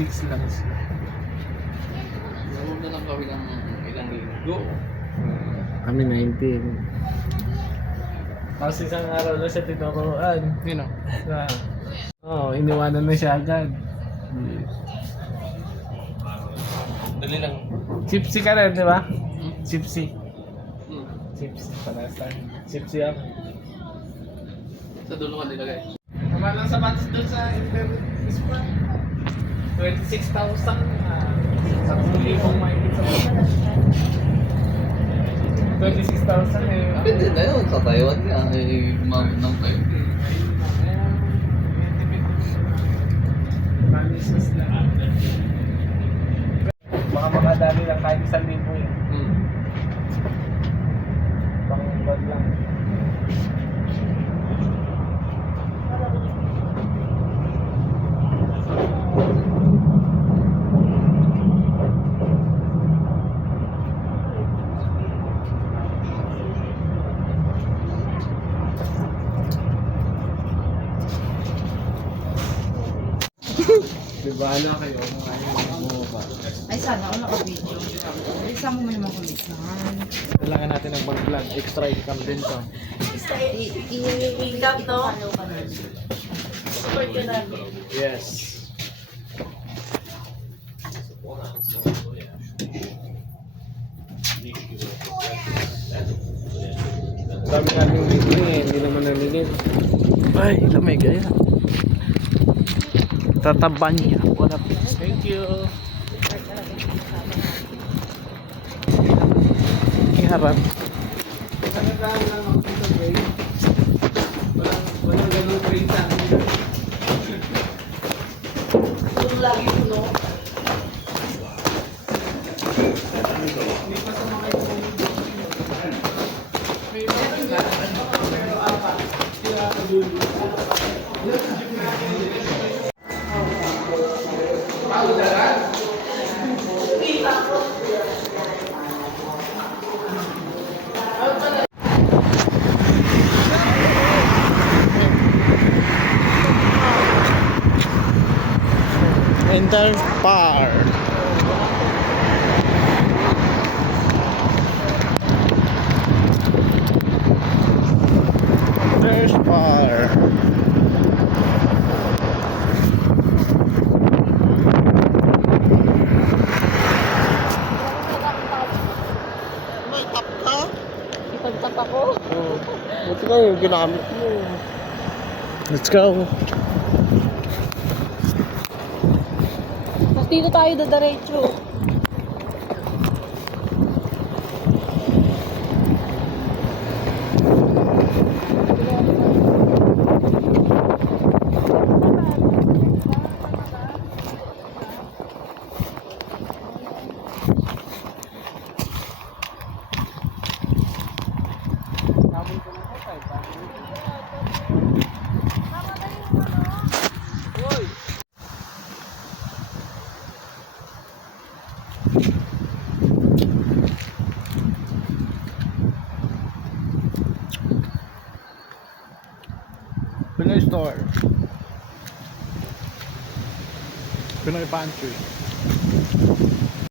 6 lang sila. Lalo na lang kami ng ilang linggo. Kami 19. Tapos isang araw na siya tinukuruan. Yun o. Iniwanan na siya agad. Dali lang. Chipsy ka rin, di ba? Hmm? Chipsy. Hmm. Chipsy, panasan. Chipsy ako. Sa dulo ka nilagay. Naman lang sapatos doon sa internet spot. 26,000. 10,000 mahigit sa mga. 26,000 eh. Pwede na yun. Sa Taiwan nga. Gumamit ng 5K. Manismas lang. Baka makadali lang kahit 1,000 yun. Hmm. Pang-bag lang. Diba na kayo kung ayaw mo ba? Ay, sana ako naka-video. Isa mo naman kumisan. Kailangan natin ng mag-vlog. Extra income din to. I-income to? Support ka natin. Yes. Sabi natin bibili eh, hindi naman namigil. Ay, lamay gaya. Tataban niya. What up? Thank you. Iharap. Ano lang ang dito, Gray? Walang ganun train sa akin. Yung lagi puno. Hindi pa sa mga ito. May meron na. Pero apa? Sila ka dulo. Paudaran? Enter par. There's par. May tap ka? Ipagtap ako. Oo. Buti ka yung ginamit mo. Let's go. Tapos dito tayo dadaretso. Pinoy store. Pinoy pantry.